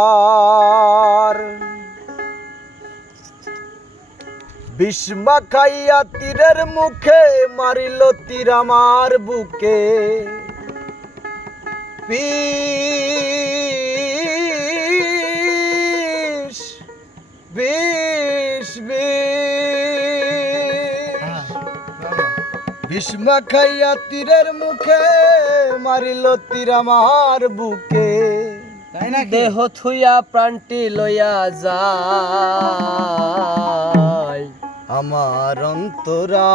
আর বিষ্মা খাইয়া তীরের মুখে মারিল তীর আমার বুকে বিষ বিষ বিষ্মা খাইয়া তীরের মুখে মারিল তীর আমার বুকে দেহ থুইয়া প্রাণটি লইয়া যায় আমার অন্তরা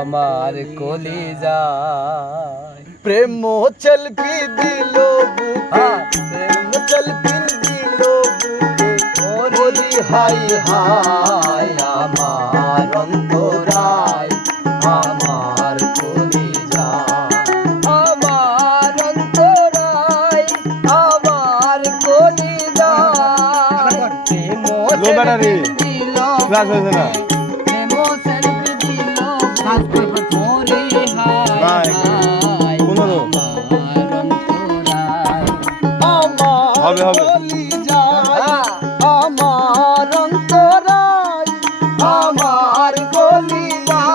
আমার কলিজা প্রেম চলপি দিল বুকে প্রেম চলপি দিল বুকে বলি হাই হাই আমার অন্তরায় আমার কলিজা আমার অন্তরায় আমার কলিজা প্রেম চলপি দিল ক্লাস হয়েছে না প্রেম চলপি দিল বলি হাই হাই হবে আমার অন্তরায় আমার কলিজা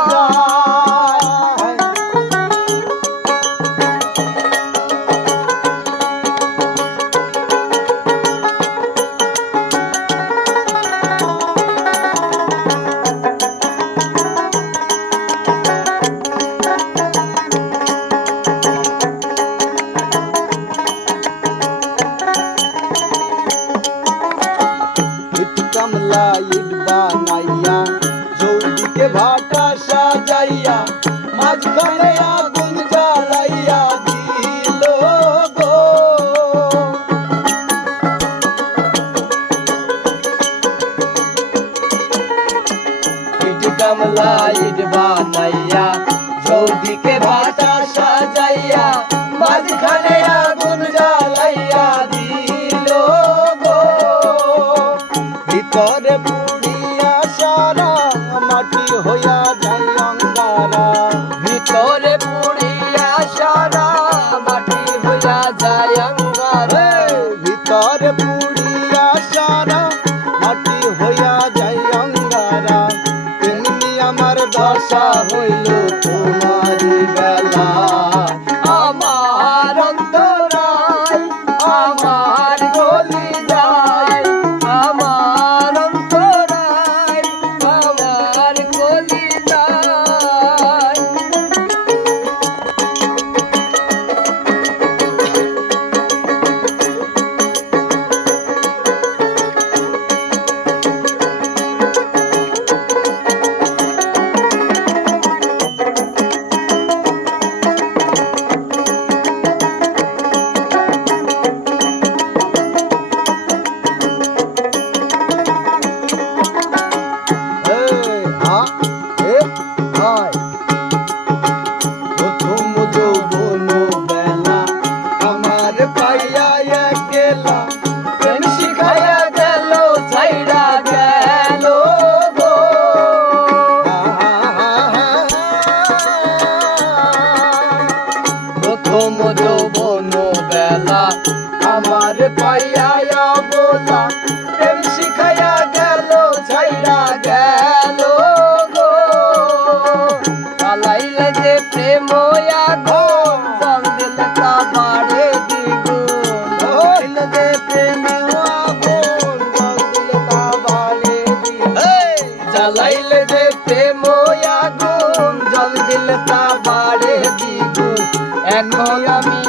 কামলা ইট বানাইয়া চৌদিকে ভাটা সাজাইয়া মাঝখানে আগুন জ্বালাইয়া দিল গো ইট কামলা ইট বানাইয়া চৌদিকে ভাটা সাজাইয়া মাঝখানে আগুন জ্বালাইয়া দিল গো ভিতরে পুড়িয়া সারা মাটি হইয়া যায় অঙ্গারা ভিতরে পুড়িয়া সারা মাটি হইয়া যায় অঙ্গারা ভিতরে পুড়িয়া সারা মাটি হইয়া যায় অঙ্গারা তেমনি আমার দশা হইল তোমারি বেলা আমার অন্তরায় আমার কলিজায় আমার অন্তরায় আমার কলিজায় আমার পাইয়া বোলা প্রেম শিখাইয়া গেল ছাইরা গেল গো পালাইলে যে প্রেম গো জল দিল তা বাড়ে দ্বিগুণ যে প্রেম আগুন জল দিল তা বাড়ে দ্বিগুণ জ্বালাইলে যে প্রেম আগুন জল দিল তা বাড়ে দ্বিগুণ এখন আমি